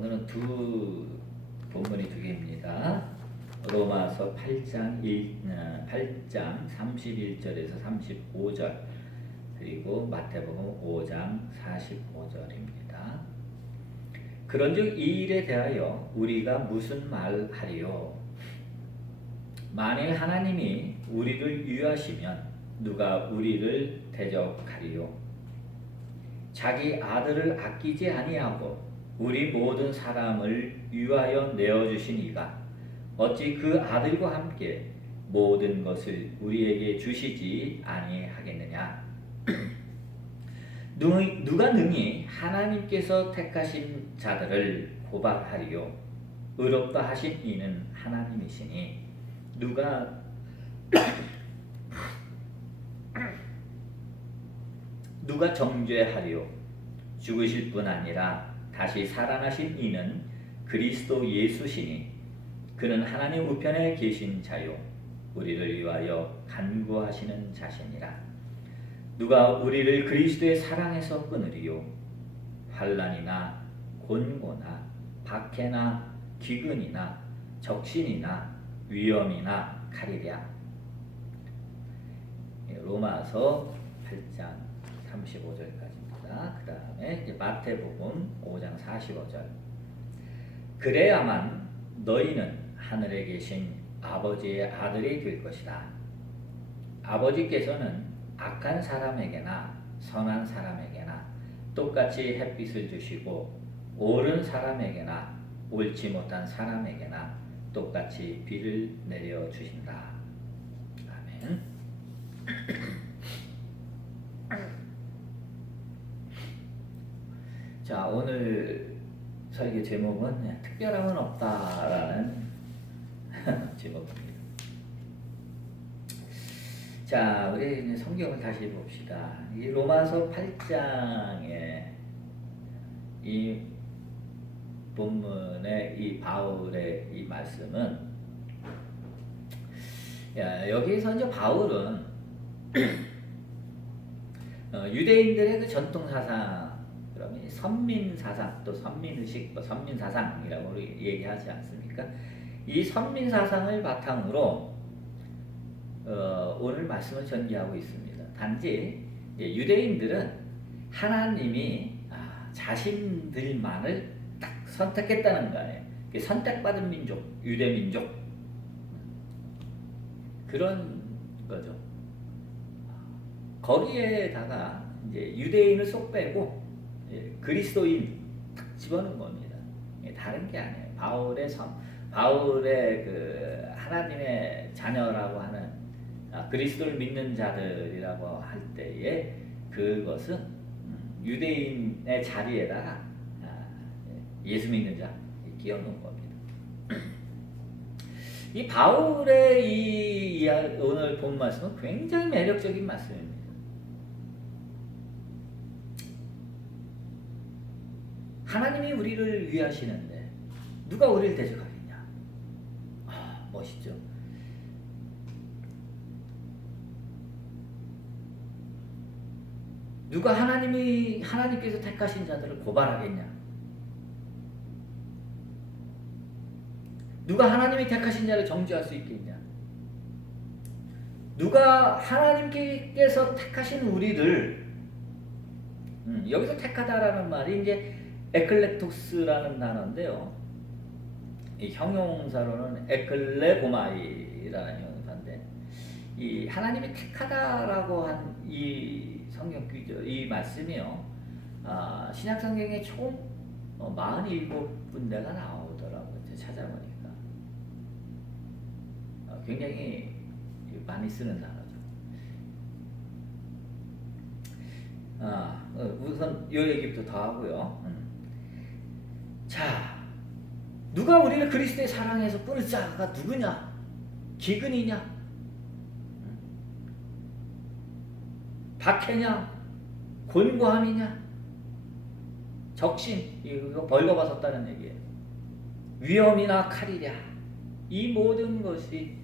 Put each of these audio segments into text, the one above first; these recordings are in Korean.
오늘은 본문이 두 개입니다. 로마서 8장 31절에서 35절 그리고 마태복음 5장 45절입니다. 그런즉 이 일에 대하여 우리가 무슨 말하리요? 만일 하나님이 우리를 위하시면 누가 우리를 대적하리요? 자기 아들을 아끼지 아니하고 우리 모든 사람을 위하여 내어주신 이가 어찌 그 아들과 함께 모든 것을 우리에게 주시지 아니하겠느냐? 누가 능히 하나님께서 택하신 자들을 고발하리요? 의롭다 하신 이는 하나님이시니 누가 정죄하리요? 죽으실 뿐 아니라 다시 살아나신 이는 그리스도 예수시니 그는 하나님 우편에 계신 자요 우리를 위하여 간구하시는 자시니라. 누가 우리를 그리스도의 사랑에서 끊으리요? 환난이나 곤고나 박해나 기근이나 적신이나 위험이나 칼이랴. 로마서 8장 35절까지입니다. 그 다음에 마태복음 5장 45절. 그래야만 너희는 하늘에 계신 아버지의 아들이 될 것이다. 아버지께서는 악한 사람에게나 선한 사람에게나 똑같이 햇빛을 주시고 옳은 사람에게나 옳지 못한 사람에게나 똑같이 비를 내려 주신다. 아멘. 자, 오늘 설교 제목은 특별함은 없다라는 제목입니다. 자, 우리 이제 성경을 다시 봅시다. 이 로마서 8장의 이 본문의 이 바울의 이 말씀은 여기서 이제 바울은 유대인들의 그 전통 사상, 그러면 선민 사상, 또 선민 의식, 선민 사상이라고 우리 얘기하지 않습니까? 이 선민 사상을 바탕으로 오늘 말씀을 전개하고 있습니다. 단지 유대인들은 하나님이 자신들만을 딱 선택했다는 거예요. 선택받은 민족, 유대 민족 그런 거죠. 거기에다가 이제 유대인을 쏙 빼고 그리스도인 딱 집어넣은 겁니다. 다른 게 아니에요. 바울의 그 하나님의 자녀라고 하는 그리스도를 믿는 자들이라고 할 때에 그것은 유대인의 자리에다가 예수 믿는 자 끼워놓은 겁니다. 이 바울의 오늘 본 말씀은 굉장히 매력적인 말씀입니다. 하나님이 우리를 위하시는데 누가 우리를 대적하겠냐? 멋있죠? 누가 하나님께서 택하신 자들을 고발하겠냐? 누가 하나님이 택하신 자를 정죄할 수 있겠냐? 누가 하나님께서 택하신 우리를 여기서 택하다라는 말이 이제 에클레토스라는 단어인데요. 이 형용사로는 에클레고마이라는 형용사인데 이 하나님이 택하다라고 한 이 성경 구절, 이 말씀이요. 신약 성경에 총 47군데가 나오더라고요. 찾아보니까 굉장히 많이 쓰는 단어죠. 우선 이 얘기부터 더 하고요. 자, 누가 우리를 그리스도의 사랑에서 끊을 자가 누구냐? 기근이냐? 박해냐? 곤고함이냐? 적신, 이거 벌거벗었다는 얘기예요. 위험이나 칼이랴. 이 모든 것이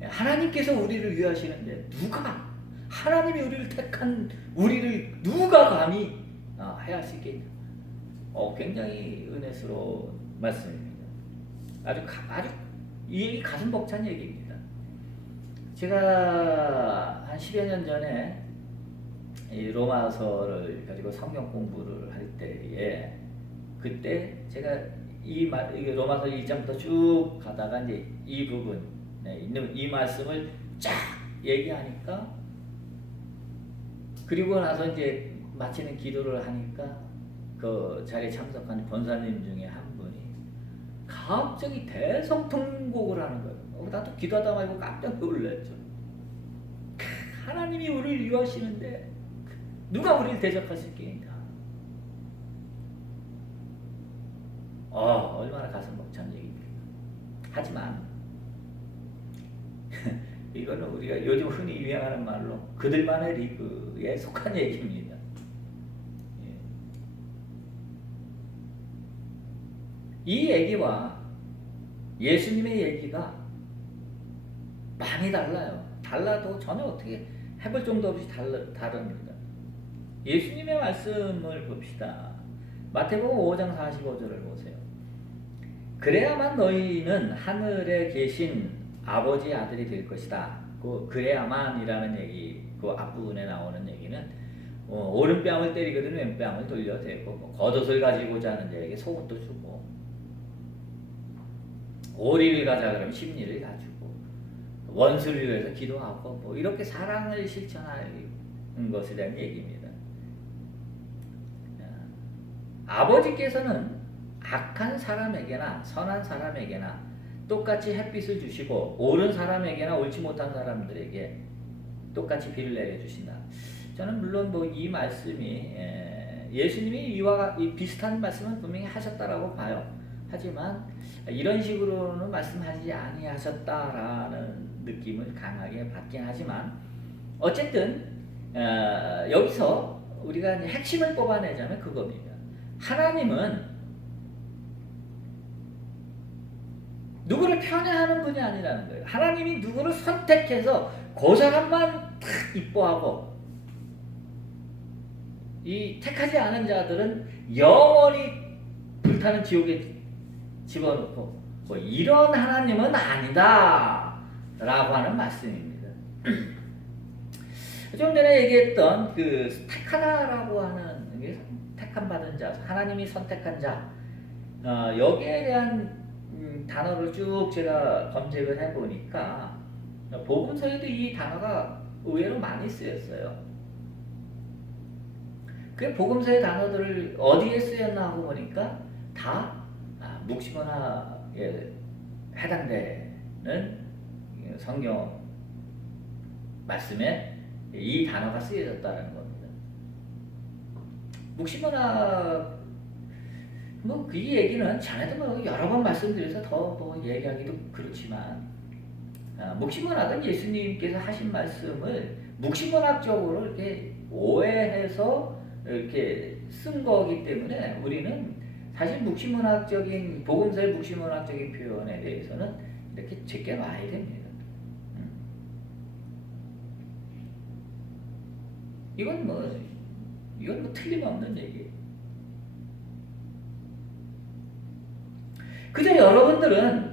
하나님께서 우리를 위하시는데 누가 하나님이 우리를 택한 우리를 누가 감히 해할 수 있겠냐? 굉장히 은혜스러운 말씀입니다. 아주 이 얘기 가슴 벅찬 얘기입니다. 제가 한 10여 년 전에 이 로마서를 가지고 성경 공부를 할 때에 그때 제가 이 로마서 1장부터 쭉 가다가 이제 이 부분 있는 이 말씀을 쫙 얘기하니까 그리고 나서 이제 마치는 기도를 하니까 그 자리에 참석한 권사님 중에 한 분이 갑자기 대성통곡을 하는 거예요. 나도 기도하다 말고 깜짝 놀랐죠. 하나님이 우리를 위하시는데 누가 우리를 대적하실겠냐. 얼마나 가슴 벅찬 얘기입니까. 하지만 이거는 우리가 요즘 흔히 유행하는 말로 그들만의 리그에 속한 얘기입니다. 이 얘기와 예수님의 얘기가 많이 달라요. 달라도 전혀 어떻게 해볼 정도 없이 다릅니다. 예수님의 말씀을 봅시다. 마태복음 5장 45절을 보세요. 그래야만 너희는 하늘에 계신 아버지의 아들이 될 것이다. 그래야만이라는 얘기, 그 앞부분에 나오는 얘기는 오른뺨을 때리거든 왼뺨을 돌려대고 겉옷을 가지고자 하는 자에게 속옷도 주고 오리를 가자 그러면 십리를 가지고 원수를 위해서 기도하고 이렇게 사랑을 실천하는 것에 대한 얘기입니다. 아버지께서는 악한 사람에게나 선한 사람에게나 똑같이 햇빛을 주시고 옳은 사람에게나 옳지 못한 사람들에게 똑같이 비를 내려주신다. 저는 물론 이 말씀이 예수님이 이와 비슷한 말씀은 분명히 하셨다라고 봐요. 하지만 이런 식으로는 말씀하지 아니하셨다라는 느낌을 강하게 받긴 하지만 어쨌든 여기서 우리가 핵심을 뽑아내자면 그겁니다. 하나님은 누구를 편애하는 분이 아니라는 거예요. 하나님이 누구를 선택해서 그 사람만 딱 이뻐하고 이 택하지 않은 자들은 영원히 불타는 지옥에 집어넣고 이런 하나님은 아니다 라고 하는 말씀입니다. 좀 전에 얘기했던 그 택하다라고 하는 택함 받은 자, 하나님이 선택한 자, 여기에 대한 단어를 쭉 제가 검색을 해보니까 복음서에도 이 단어가 의외로 많이 쓰였어요. 그 복음서의 단어들을 어디에 쓰였나 하고 보니까 다 묵시문화에 해당되는 성경 말씀에 이 단어가 쓰여졌다는 겁니다. 묵시문화 그 얘기는 전에도 여러 번 말씀드려서 더 얘기하기도 그렇지만 묵시문학은 예수님께서 하신 말씀을 묵시문학적으로 이렇게 오해해서 이렇게 쓴 거기 때문에 우리는 사실 묵시문학적인 복음서의 묵시문학적인 표현에 대해서는 이렇게 제껴놔야 됩니다. 이건 틀림없는 얘기예요. 그저 여러분들은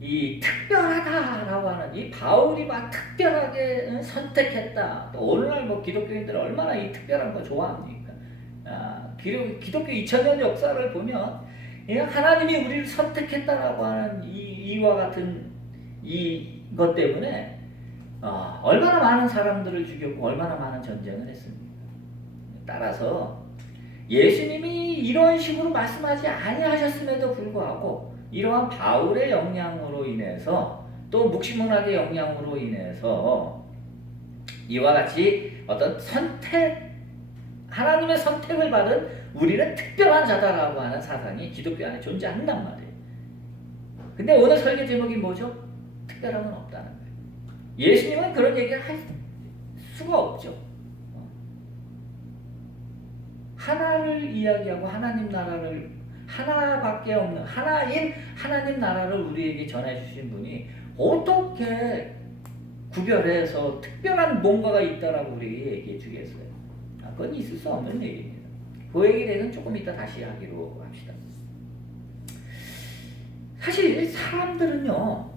이 특별하다라고 하는 이 바울이 막 특별하게 선택했다. 또 오늘날 기독교인들 얼마나 이 특별한 거 좋아합니까? 기독교 2000년 역사를 보면 하나님이 우리를 선택했다라고 하는 이와 같은 이것 때문에 얼마나 많은 사람들을 죽였고 얼마나 많은 전쟁을 했습니까? 따라서 예수님이 이런 식으로 말씀하지 아니하셨음에도 불구하고 이러한 바울의 영향으로 인해서 또 묵시문학의 영향으로 인해서 이와 같이 어떤 하나님의 선택을 받은 우리는 특별한 자다라고 하는 사상이 기독교 안에 존재한단 말이에요. 근데 오늘 설교 제목이 뭐죠? 특별함은 없다는 거예요. 예수님은 그런 얘기를 할 수가 없죠. 하나를 이야기하고 하나님 나라를 하나밖에 없는 하나인 하나님 나라를 우리에게 전해주신 분이 어떻게 구별해서 특별한 뭔가가 있다라고 우리에게 얘기해 주겠어요? 그건 있을 수 없는 얘기입니다. 그 얘기에 대해서는 조금 이따 다시 하기로 합시다. 사실 사람들은요,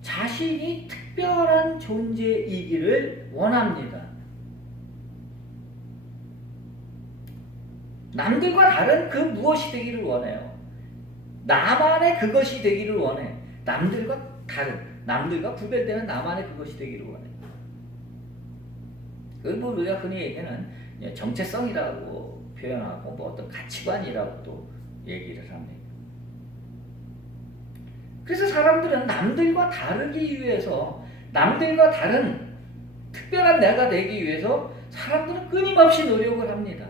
자신이 특별한 존재이기를 원합니다. 남들과 다른 그 무엇이 되기를 원해요. 나만의 그것이 되기를 원해. 남들과 다른, 남들과 구별되는 나만의 그것이 되기를 원해. 그걸 뭐 우리가 흔히 얘기하는 정체성이라고 표현하고 뭐 어떤 가치관이라고도 얘기를 합니다. 그래서 사람들은 남들과 다르기 위해서, 남들과 다른 특별한 내가 되기 위해서 사람들은 끊임없이 노력을 합니다.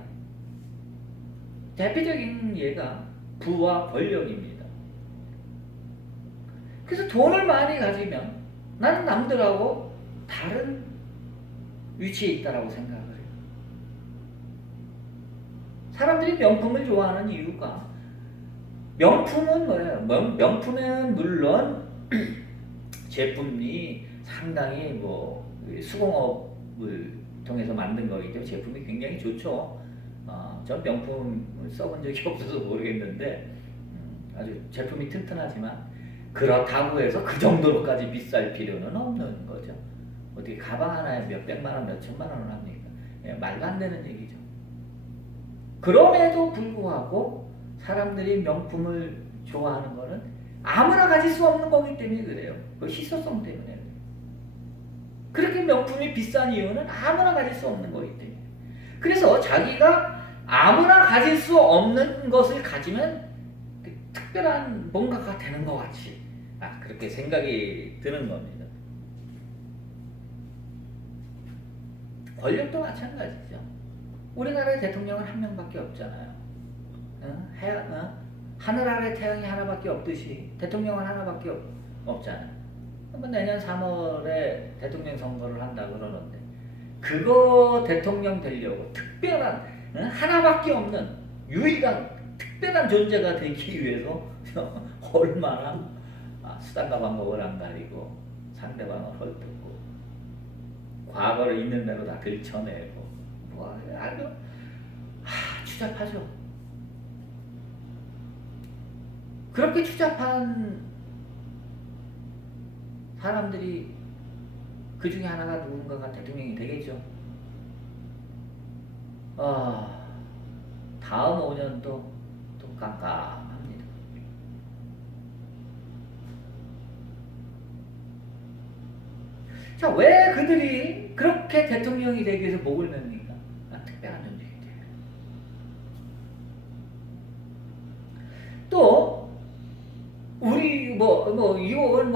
대표적인 예가 부와 권력입니다. 그래서 돈을 많이 가지면 나는 남들하고 다른 위치에 있다라고 생각을 해요. 사람들이 명품을 좋아하는 이유가, 명품은 뭐예요? 명품은 물론 제품이 상당히 뭐 수공업을 통해서 만든 거겠죠. 제품이 굉장히 좋죠. 전 명품을 써본 적이 없어서 모르겠는데 아주 제품이 튼튼하지만 그렇다고 해서 그 정도로까지 비쌀 필요는 없는 거죠. 어떻게 가방 하나에 몇 백만 원, 몇 천만 원을 합니까? 말도 안 되는 얘기죠. 그럼에도 불구하고 사람들이 명품을 좋아하는 거는 아무나 가질 수 없는 거기 때문에 그래요. 그 희소성 때문에 그래요. 그렇게 명품이 비싼 이유는 아무나 가질 수 없는 거기 때문에. 그래서 자기가 아무나 가질 수 없는 것을 가지면 특별한 뭔가가 되는 것 같이 그렇게 생각이 드는 겁니다. 권력도 마찬가지죠. 우리나라의 대통령은 한 명밖에 없잖아요. 하늘 아래 태양이 하나밖에 없듯이 대통령은 하나밖에 없잖아요. 내년 3월에 대통령 선거를 한다 그러는데 그거 대통령 되려고 특별한 하나밖에 없는 유일한 특별한 존재가 되기 위해서 얼마나 수단과 방법을 안 가리고 상대방을 헐뜯고 과거를 있는 대로 다 들춰내고 뭐 아주 추잡하죠. 그렇게 추잡한 사람들이 그 중에 하나가 누군가가 대통령이 되겠죠. 다음 5년도 또 깜깜합니다. 자, 왜 그들이 그렇게 대통령이 되기 위해서 목을 맵니까? 특별한 존재이기 때문에. 또 우리 이건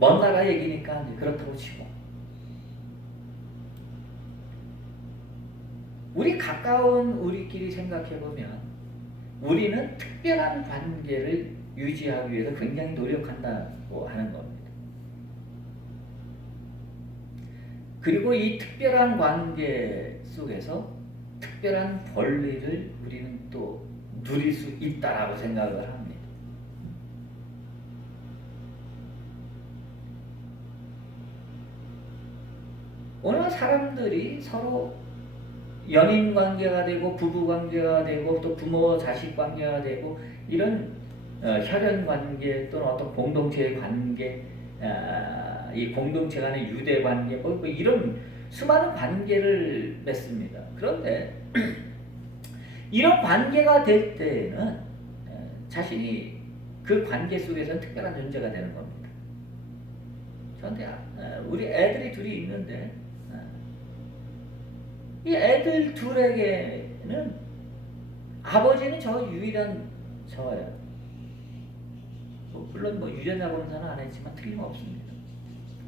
먼 나라 얘기니까 그렇다고 치고 우리 가까운 우리끼리 생각해보면 우리는 특별한 관계를 유지하기 위해서 굉장히 노력한다고 하는 겁니다. 그리고 이 특별한 관계 속에서 특별한 권리를 우리는 또 누릴 수 있다라고 생각을 합니다. 오늘 사람들이 서로 연인 관계가 되고 부부 관계가 되고 또 부모 자식 관계가 되고 이런 혈연 관계 또는 어떤 공동체의 관계, 이 공동체 간의 유대 관계 뭐 이런 수많은 관계를 맺습니다. 그런데 이런 관계가 될 때는 자신이 그 관계 속에서는 특별한 존재가 되는 겁니다. 그런데 우리 애들이 둘이 있는데 이 애들 둘에게는 아버지는 저 유일한 저예요. 물론 유전자 검사는 안 했지만 틀림없습니다.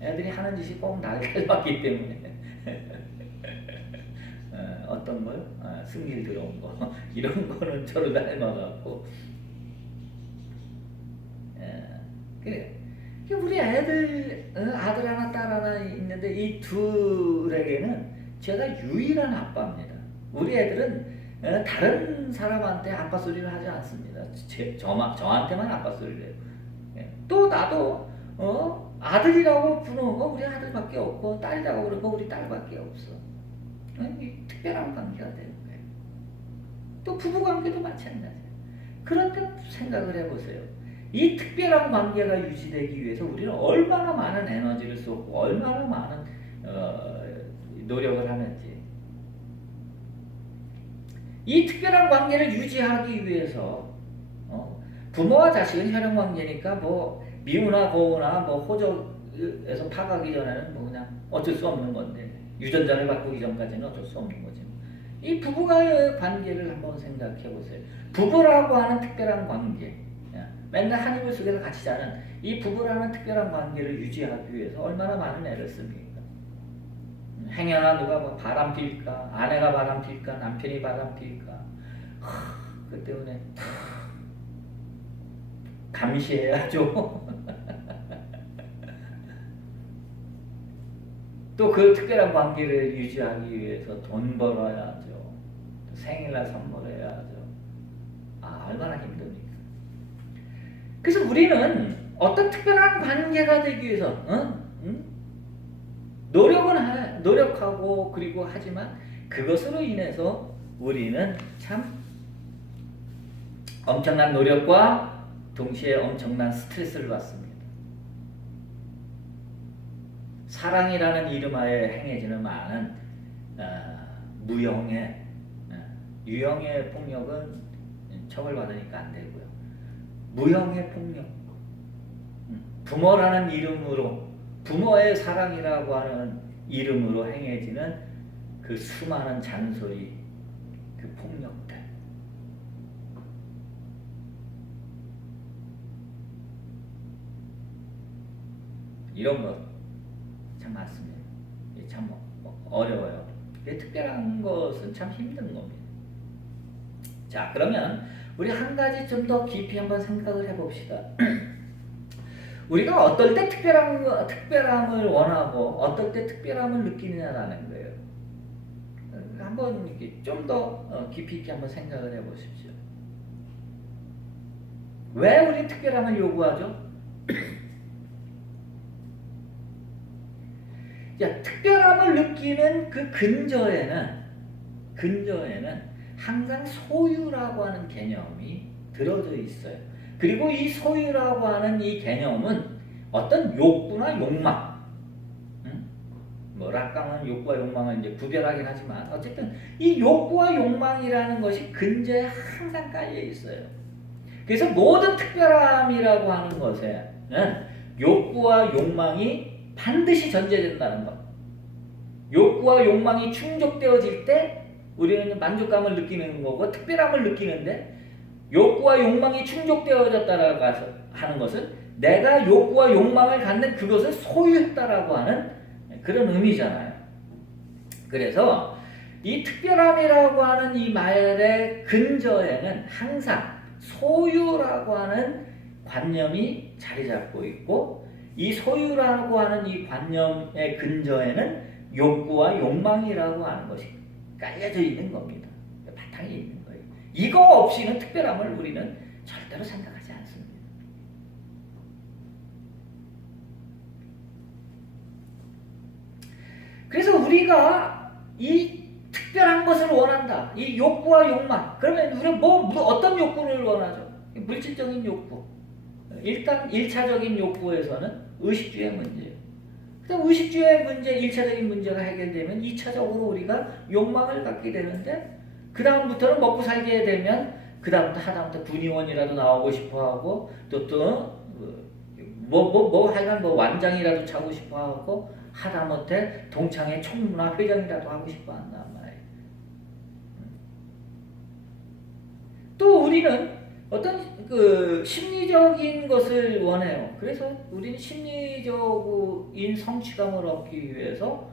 애들이 하는 짓이 꼭 나를 닮았기 때문에 어떤 걸 승질 들어온 거 이런 거는 저를 닮아갖고 그래. 우리 애들 아들 하나 딸 하나 있는데 이 둘에게는 제가 유일한 아빠입니다. 우리 애들은 다른 사람한테 아빠 소리를 하지 않습니다. 저한테만 아빠 소리를 해요. 또 나도 아들이라고 부르는 거 우리 아들밖에 없고 딸이라고 그러는 거 우리 딸밖에 없어. 특별한 관계가 되는 거예요. 또 부부관계도 마찬가지예요. 그런데 생각을 해보세요. 이 특별한 관계가 유지되기 위해서 우리는 얼마나 많은 에너지를 쏟고 얼마나 많은 노력을 하는지. 이 특별한 관계를 유지하기 위해서 부모와 자식은 혈연 관계니까 뭐 미우나 고우나 뭐 호적에서 파가기 전에는 뭐 그냥 어쩔 수 없는 건데, 유전자를 바꾸기 전까지는 어쩔 수 없는 거지. 이 부부와의 관계를 한번 생각해 보세요. 부부라고 하는 특별한 관계, 맨날 한 이불 속에서 같이 자는 이 부부라는 특별한 관계를 유지하기 위해서 얼마나 많은 애를 씁니까? 행여나 누가 뭐 바람 필까, 아내가 바람 필까, 남편이 바람 필까, 그 때문에 감시해야죠. 또 그 특별한 관계를 유지하기 위해서 돈 벌어야죠. 또 생일날 선물해야죠. 얼마나 힘듭니까? 그래서 우리는 어떤 특별한 관계가 되기 위해서 노력하고 그리고 하지만 그것으로 인해서 우리는 참 엄청난 노력과 동시에 엄청난 스트레스를 받습니다. 사랑이라는 이름하에 행해지는 많은 무형의 유형의 폭력은 처벌받으니까 안 되고요. 무형의 폭력, 부모라는 이름으로, 부모의 사랑이라고 하는 이름으로 행해지는 그 수많은 잔소리, 그 폭력들, 이런 것 참 많습니다. 참 어려워요. 특별한 것은 참 힘든 겁니다. 자, 그러면 우리 한 가지 좀 더 깊이 한번 생각을 해봅시다. 우리가 어떨 때 특별함을 원하고 어떨 때 특별함을 느끼느냐라는 거예요. 한번 이렇게 좀 더 깊이 있게 한번 생각을 해보십시오. 왜 우리 특별함을 요구하죠? 특별함을 느끼는 그 근저에는 항상 소유라고 하는 개념이 들어져 있어요. 그리고 이 소유라고 하는 이 개념은 어떤 욕구나 욕망, 뭐 락강은 욕구와 욕망을 이제 구별하긴 하지만 어쨌든 이 욕구와 욕망이라는 것이 근저에 항상 깔려 있어요. 그래서 모든 특별함이라고 하는 것에는 욕구와 욕망이 반드시 전제된다는 것. 욕구와 욕망이 충족되어질 때 우리는 만족감을 느끼는 거고 특별함을 느끼는데, 욕구와 욕망이 충족되어졌다라고 하는 것은 내가 욕구와 욕망을 갖는 그것을 소유했다라고 하는 그런 의미잖아요. 그래서 이 특별함이라고 하는 이 말의 근저에는 항상 소유라고 하는 관념이 자리 잡고 있고, 이 소유라고 하는 이 관념의 근저에는 욕구와 욕망이라고 하는 것이 깔려져 있는 겁니다. 바탕이 있는 거예요. 이거 없이는 특별함을 우리는 절대로 생각하지 않습니다. 그래서 우리가 이 특별한 것을 원한다. 이 욕구와 욕망. 그러면 우리는 어떤 욕구를 원하죠? 물질적인 욕구. 일단 1차적인 욕구에서는 의식주의 문제예요. 그다음 의식주의 문제, 1차적인 문제가 해결되면 2차적으로 우리가 욕망을 갖게 되는데, 그 다음부터는 먹고 살게 되면 그 다음부터 하다못해 군의원이라도 나오고 싶어하고 하여간 완장이라도 차고 싶어하고 하다못해 동창회 총무나 회장이라도 하고 싶어한단 말이에요. 또 우리는 어떤 심리적인 것을 원해요. 그래서 우리는 심리적인 성취감을 얻기 위해서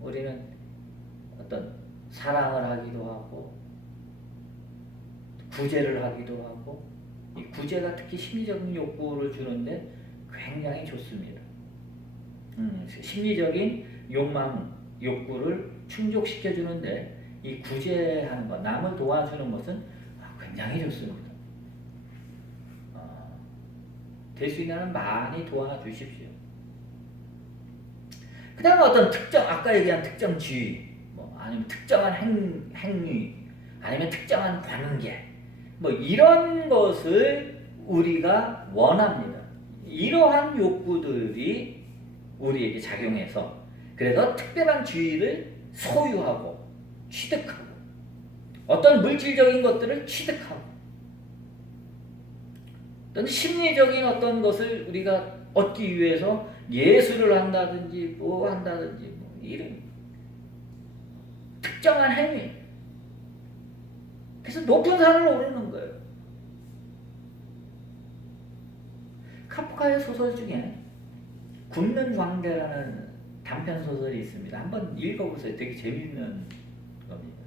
우리는 어떤 사랑을 하기도 하고 구제를 하기도 하고, 이 구제가 특히 심리적인 욕구를 주는데 굉장히 좋습니다. 심리적인 욕구를 충족시켜 주는데 이 구제하는 것, 남을 도와주는 것은 굉장히 좋습니다. 될 수 있는 한 많이 도와주십시오. 그 다음에 어떤 특정, 아까 얘기한 특정 지위, 아니면 특정한 행위, 아니면 특정한 관계, 뭐 이런 것을 우리가 원합니다. 이러한 욕구들이 우리에게 작용해서 그래서 특별한 주의를 소유하고 취득하고 어떤 물질적인 것들을 취득하고 또는 심리적인 어떤 것을 우리가 얻기 위해서 예술을 한다든지 뭐 한다든지 뭐 이런 특정한 행위, 그래서 높은 산을 오르는 거예요. 카프카의 소설 중에 굶는 광대라는 단편 소설이 있습니다. 한번 읽어보세요. 되게 재밌는 겁니다.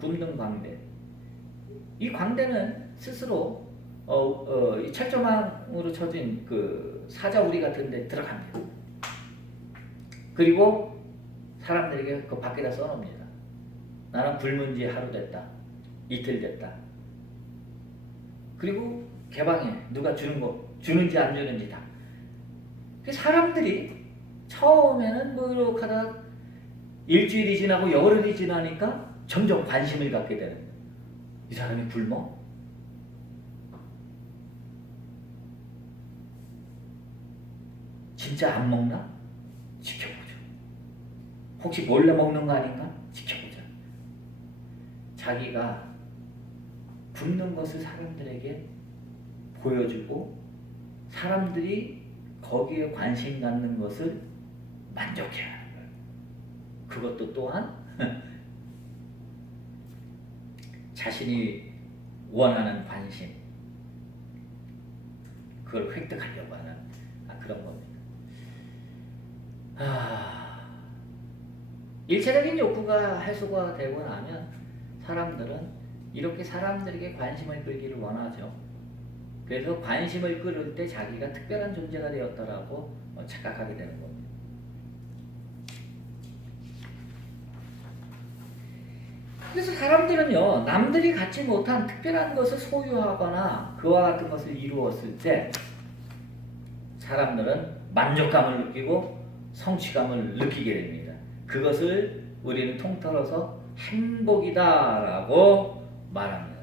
굶는 광대. 이 광대는 스스로 이 철조망으로 쳐진 그 사자우리 같은 데 들어갑니다. 그리고 사람들에게 그 밖에다 써놓습니다. 나는 굶은 지 하루 됐다. 이틀 됐다. 그리고 개방해. 누가 주는지 안 주는지 다. 사람들이 처음에는 뭐 이렇게 하다 일주일이 지나고 열흘이 지나니까 점점 관심을 갖게 되는 거예요. 이 사람이 굶어? 진짜 안 먹나? 지켜보죠. 혹시 몰래 먹는 거 아닌가? 지켜보자. 자기가 굶는 것을 사람들에게 보여주고 사람들이 거기에 관심 갖는 것을 만족해야 하는 거예요. 그것도 또한 자신이 원하는 관심, 그걸 획득하려고 하는 그런 겁니다. 일체적인 욕구가 해소가 되고 나면 사람들은 이렇게 사람들에게 관심을 끌기를 원하죠. 그래서 관심을 끌을 때 자기가 특별한 존재가 되었다라고 착각하게 되는 겁니다. 그래서 사람들은요, 남들이 갖지 못한 특별한 것을 소유하거나 그와 같은 것을 이루었을 때 사람들은 만족감을 느끼고 성취감을 느끼게 됩니다. 그것을 우리는 통틀어서 행복이다라고 말합니다.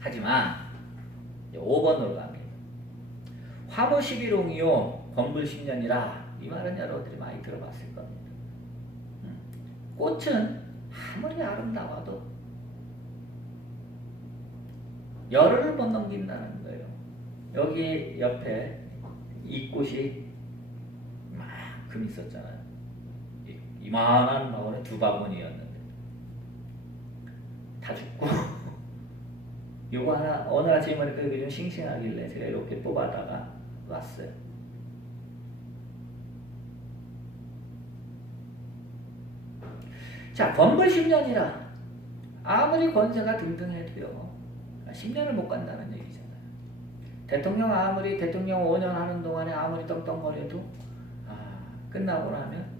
하지만 5번으로 갑니다. 화무 11홍이요 건불 10년이라. 이 말은 여러분들이 많이 들어봤을 겁니다. 꽃은 아무리 아름다워도 열흘을 못 넘긴다는 거예요. 여기 옆에 이 꽃이 이만큼 있었잖아요. 이만한 바구니 2바구니였는데 다 죽고 요거 하나 어느 아침에 보니까 이게 좀 싱싱하길래 제가 이렇게 뽑아다가 왔어요. 자, 건불 10년이라 아무리 권세가 등등해도요 10년을 못 간다는 얘기잖아요. 대통령 아무리 대통령 5년 하는 동안에 아무리 떵떵거려도 끝나고 나면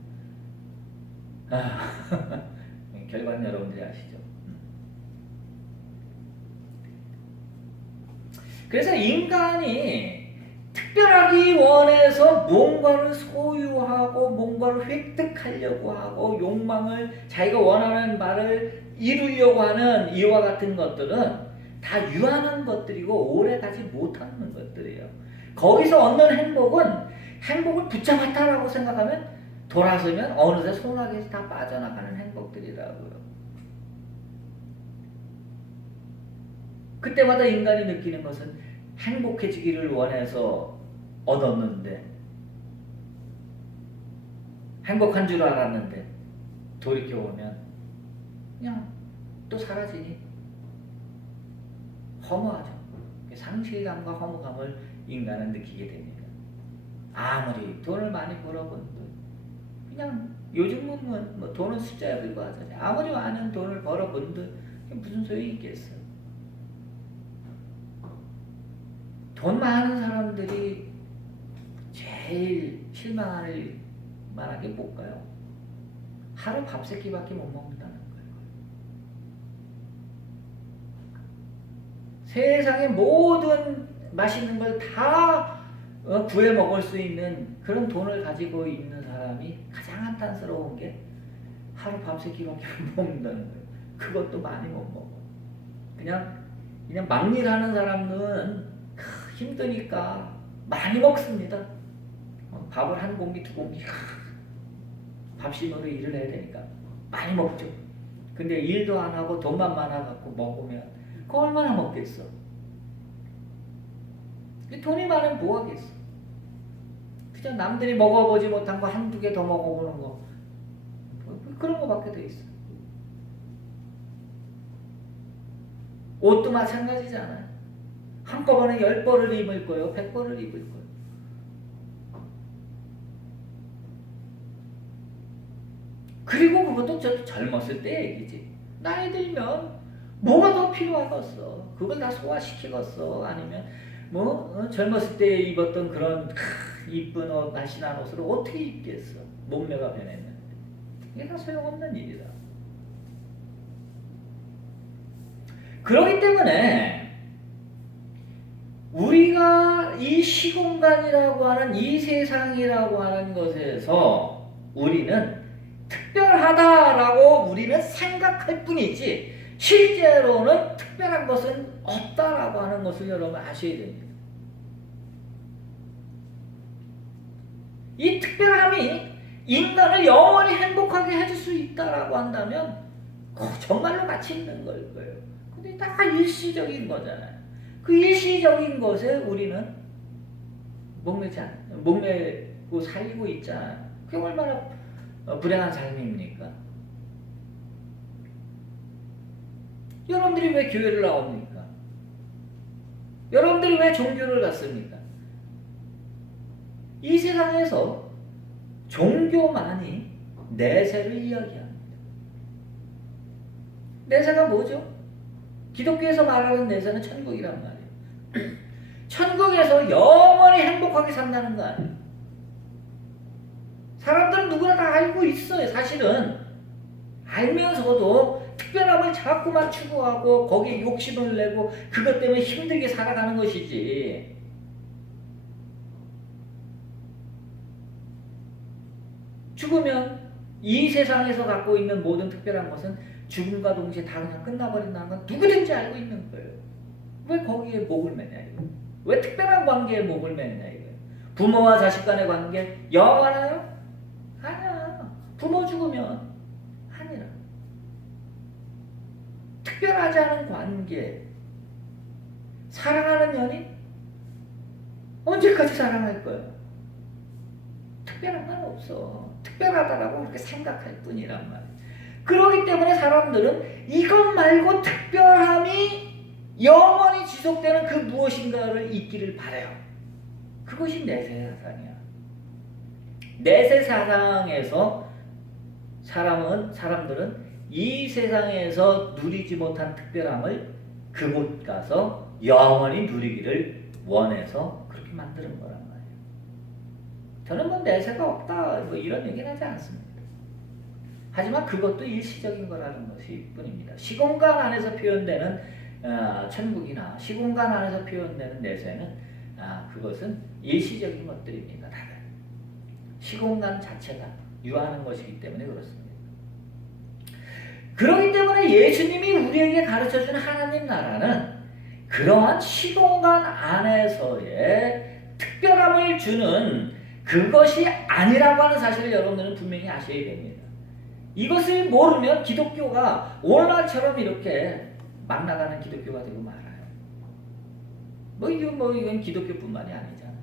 결과는 여러분들이 아시죠. 그래서 인간이 특별하기 원해서 뭔가를 소유하고 뭔가를 획득하려고 하고 욕망을 자기가 원하는 바를 이루려고 하는 이와 같은 것들은 다 유한한 것들이고 오래가지 못하는 것들이에요. 거기서 얻는 행복을 붙잡았다라고 생각하면 돌아서면 어느새 소나기에서 다 빠져나가는 행복들이라고요. 그때마다 인간이 느끼는 것은 행복해지기를 원해서 얻었는데 행복한 줄 알았는데 돌이켜보면 그냥 또 사라지니 허무하죠. 상실감과 허무감을 인간은 느끼게 됩니다. 아무리 돈을 많이 벌어본들 그냥 요즘은 뭐 돈은 숫자에 불과하잖아요. 아무리 많은 돈을 벌어본들 무슨 소용이 있겠어요. 돈 많은 사람들이 제일 실망할 만한 게 뭘까요? 하루 밥 세 끼밖에 못 먹는다는 거예요. 세상의 모든 맛있는 걸 다 구해 먹을 수 있는 그런 돈을 가지고 있는 사람이 가장 한탄스러운 게 하루 밤새 기밖에 못 먹는다는 거예요. 그것도 많이 못 먹어. 그냥 막일하는 사람은 힘드니까 많이 먹습니다. 밥을 한 공기 두 공기 밥심으로 일을 해야 되니까 많이 먹죠. 근데 일도 안 하고 돈만 많아갖고 먹으면 그거 얼마나 먹겠어. 돈이 많으면 뭐 하겠어. 그냥 남들이 먹어보지 못한 거 한두 개 더 먹어보는 거 그런 거밖에 돼 있어. 옷도 마찬가지잖아요. 한꺼번에 10벌을 입을 거예요? 100벌을 입을 거예요? 그리고 그것도 저 젊었을 때 얘기지. 나이 들면 뭐가 더 필요하겠어? 그걸 다 소화시키겠어? 아니면 젊었을 때 입었던 그런 이쁜 옷, 날씬한 옷을 어떻게 입겠어? 몸매가 변했는데. 이게 다 소용없는 일이다. 그렇기 때문에 우리가 이 시공간이라고 하는 이 세상이라고 하는 것에서 우리는 특별하다라고 우리는 생각할 뿐이지 실제로는 특별한 것은 없다라고 하는 것을 여러분 아셔야 됩니다. 이 특별함이 인간을 영원히 행복하게 해줄 수 있다라고 한다면 정말로 가치 있는 걸 거예요. 근데 다 일시적인 거잖아요. 그 일시적인 것에 우리는 목매고 살고 있잖아요. 그게 얼마나 불행한 삶입니까? 여러분들이 왜 교회를 나옵니까? 여러분들이 왜 종교를 갖습니까? 이 세상에서 종교만이 내세를 이야기합니다. 내세가 뭐죠? 기독교에서 말하는 내세는 천국이란 말이에요. 천국에서 영원히 행복하게 산다는 거 아니에요. 사람들은 누구나 다 알고 있어요. 사실은 알면서도 특별함을 자꾸만 추구하고 거기에 욕심을 내고 그것 때문에 힘들게 살아가는 것이지. 죽으면 이 세상에서 갖고 있는 모든 특별한 것은 죽음과 동시에 다 그냥 끝나버린다는 건 누구든지 알고 있는 거예요. 왜 거기에 목을 매냐 이거. 왜 특별한 관계에 목을 매냐 이거예요. 부모와 자식 간의 관계 영원하요? 아니야. 부모 죽으면 아니라. 특별하지 않은 관계. 사랑하는 연인? 언제까지 사랑할 거야? 특별한 건 없어. 특별하다라고 그렇게 생각할 뿐이란 말이야. 그렇기 때문에 사람들은 이것 말고 특별함이 영원히 지속되는 그 무엇인가를 잊기를 바라요. 그것이 내세 사상이야. 내세 사상에서 사람들은 이 세상에서 누리지 못한 특별함을 그곳 가서 영원히 누리기를 원해서 그렇게 만드는 거란 말이에요. 저는 내세가 없다 이런 얘기는 하지 않습니다. 하지만 그것도 일시적인 거라는 것이 뿐입니다. 시공간 안에서 표현되는 천국이나 시공간 안에서 표현되는 내세는 그것은 일시적인 것들입니다. 다들 시공간 자체가 유하는 것이기 때문에 그렇습니다. 그렇기 때문에 예수님이 우리에게 가르쳐준 하나님 나라는 그러한 시공간 안에서의 특별함을 주는 그것이 아니라고 하는 사실을 여러분들은 분명히 아셔야 됩니다. 이것을 모르면 기독교가 오늘날처럼 이렇게 막 나가는 기독교가 되고 말아요. 이건 기독교뿐만이 아니잖아요.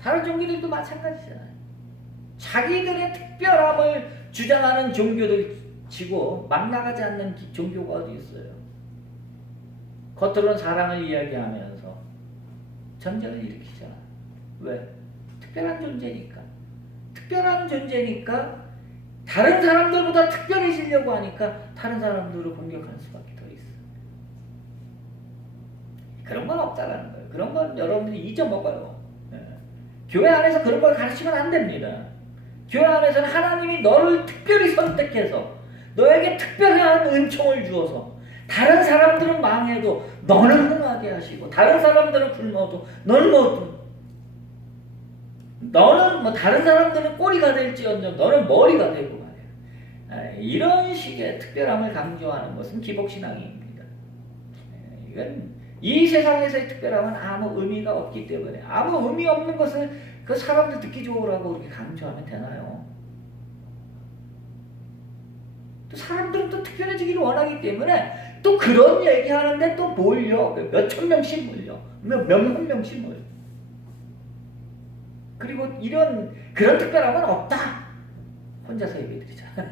다른 종교들도 마찬가지잖아요. 자기들의 특별함을 주장하는 종교들 치고 막 나가지 않는 종교가 어디 있어요. 겉으로는 사랑을 이야기하면서 전쟁을 일으키잖아요. 왜? 특별한 존재니까. 특별한 존재니까 다른 사람들보다 특별해지려고 하니까 다른 사람들을 공격하는 수밖에 더 있어. 그런 건 없다라는 거예요. 그런 건 여러분들이 잊어먹어요. 교회 안에서 그런 걸 가르치면 안 됩니다. 교회 안에서는 하나님이 너를 특별히 선택해서 너에게 특별한 은총을 주어서 다른 사람들은 망해도 너는 흥하게 하시고 다른 사람들은 굶어도 너는 다른 사람들은 꼬리가 될지언정 너는 머리가 되고 말이야. 이런 식의 특별함을 강조하는 것은 기복신앙입니다. 이건 이 세상에서의 특별함은 아무 의미가 없기 때문에 아무 의미 없는 것을 그 사람들 듣기 좋으라고 그렇게 강조하면 되나요? 또 사람들은 또 특별해지기를 원하기 때문에 또 그런 얘기하는데 또 몰려. 몇천 명씩 몰려. 몇만 명씩 몰려. 그리고 그런 특별함은 없다. 혼자서 얘기해드리잖아.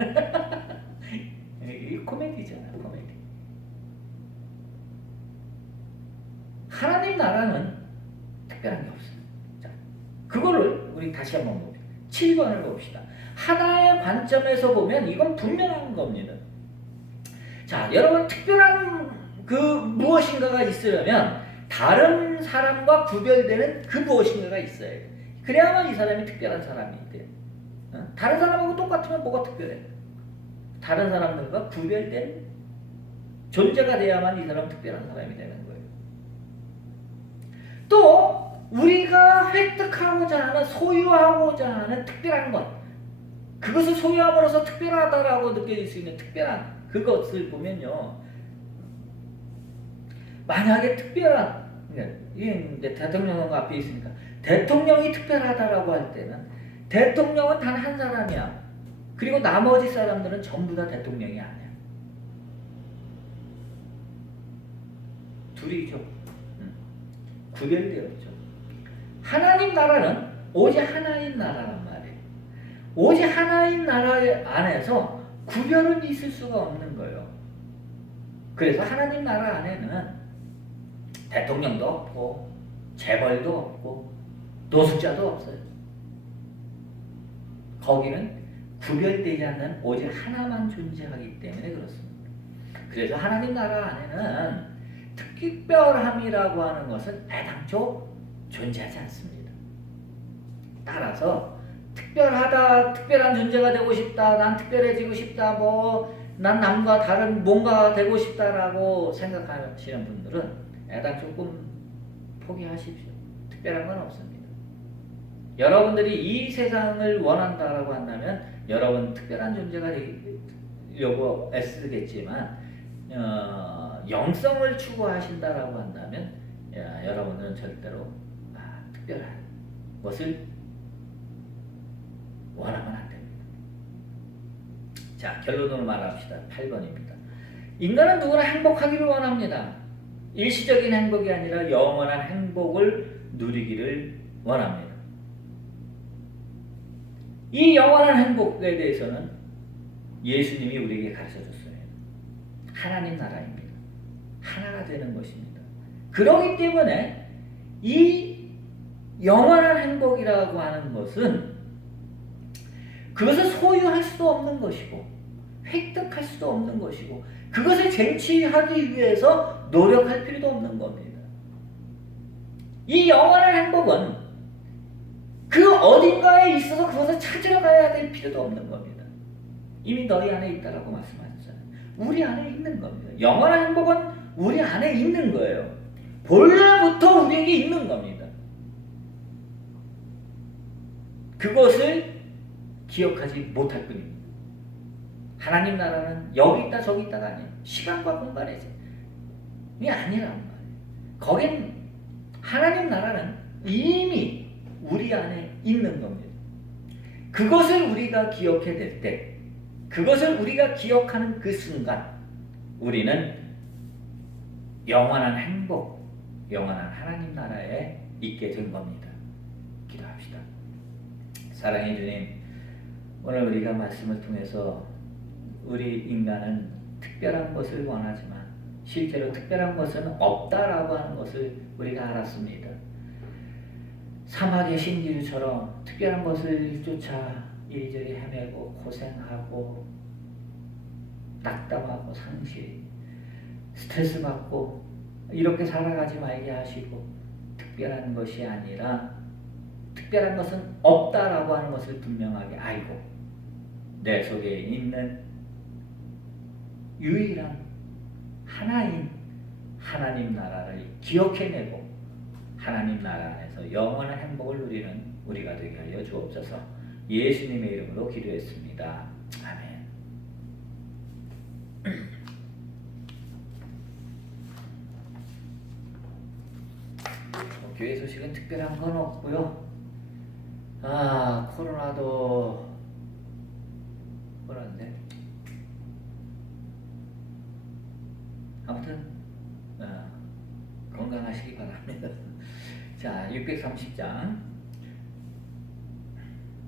이 코미디잖아, 코미디. 하나님 나라는 특별한 게 없어요. 자, 그거를 우리 다시 한번 봅시다. 7번을 봅시다. 하나의 관점에서 보면 이건 분명한 겁니다. 자, 여러분 특별한 그 무엇인가가 있으려면 다른 사람과 구별되는 그 무엇인가가 있어야 돼. 그래야만 이 사람이 특별한 사람이 돼요. 다른 사람하고 똑같으면 뭐가 특별해? 다른 사람들과 구별된 존재가 돼야만 이 사람은 특별한 사람이 되는 거예요. 또 우리가 획득하고자 하는 소유하고자 하는 특별한 것, 그것을 소유함으로써 특별하다라고 느껴질 수 있는 특별한 그것을 보면요, 만약에 특별한, 이제 대통령 앞에 있으니까 대통령이 특별하다라고 할 때는 대통령은 단 한 사람이야. 그리고 나머지 사람들은 전부 다 대통령이 아니야. 둘이죠. 구별되어 있죠. 하나님 나라는 오직 하나인 나라란 말이에요. 오직 하나인 나라 안에서 구별은 있을 수가 없는 거예요. 그래서 하나님 나라 안에는 대통령도 없고 재벌도 없고 노숙자도 없어요. 거기는 구별되지 않는 오직 하나만 존재하기 때문에 그렇습니다. 그래서 하나님 나라 안에는 특별함이라고 하는 것은 애당초 존재하지 않습니다. 따라서 특별하다, 특별한 존재가 되고 싶다, 난 특별해지고 싶다, 난 남과 다른 뭔가 되고 싶다라고 생각하시는 분들은 애당초 조금 포기하십시오. 특별한 건 없습니다. 여러분들이 이 세상을 원한다라고 한다면 여러분 특별한 존재가 되려고 애쓰겠지만 영성을 추구하신다라고 한다면 여러분들은 절대로 특별한 것을 원하면 안 됩니다. 자, 결론으로 말합시다. 8번입니다. 인간은 누구나 행복하기를 원합니다. 일시적인 행복이 아니라 영원한 행복을 누리기를 원합니다. 이 영원한 행복에 대해서는 예수님이 우리에게 가르쳐줬어요. 하나님 나라입니다. 하나가 되는 것입니다. 그렇기 때문에 이 영원한 행복이라고 하는 것은 그것을 소유할 수도 없는 것이고 획득할 수도 없는 것이고 그것을 쟁취하기 위해서 노력할 필요도 없는 겁니다. 이 영원한 행복은 그 어딘가에 있어서 그것을 찾으러 가야 될 필요도 없는 겁니다. 이미 너희 안에 있다라고 말씀하셨잖아요. 우리 안에 있는 겁니다. 영원한 행복은 우리 안에 있는 거예요. 본래부터 우리에게 있는 겁니다. 그것을 기억하지 못할 뿐입니다. 하나님 나라는 여기 있다 저기 있다가 아니에요. 시간과 공간이지. 이게 아니란 말이에요. 거긴 하나님 나라는 이미 우리 안에 있는 겁니다. 그것을 우리가 기억해낼 때, 그것을 우리가 기억하는 그 순간 우리는 영원한 행복, 영원한 하나님 나라에 있게 된 겁니다. 기도합시다. 사랑해 주님, 오늘 우리가 말씀을 통해서 우리 인간은 특별한 것을 원하지만 실제로 특별한 것은 없다라고 하는 것을 우리가 알았습니다. 사막의 신기루처럼 특별한 것을 쫓아 이리저리 헤매고 고생하고 낙담하고 상실, 스트레스 받고 이렇게 살아가지 말게 하시고 특별한 것이 아니라 특별한 것은 없다라고 하는 것을 분명하게 알고 내 속에 있는 유일한 하나인 하나님 나라를 기억해내고 하나님 나라 안에서 영원한 행복을 누리는 우리가 되게 하여 주옵소서. 예수님의 이름으로 기도했습니다. 아멘. 교회 소식은 특별한 건 없고요. 아, 코로나도 그런데 아무튼 건강하시기 바랍니다. 자, 630장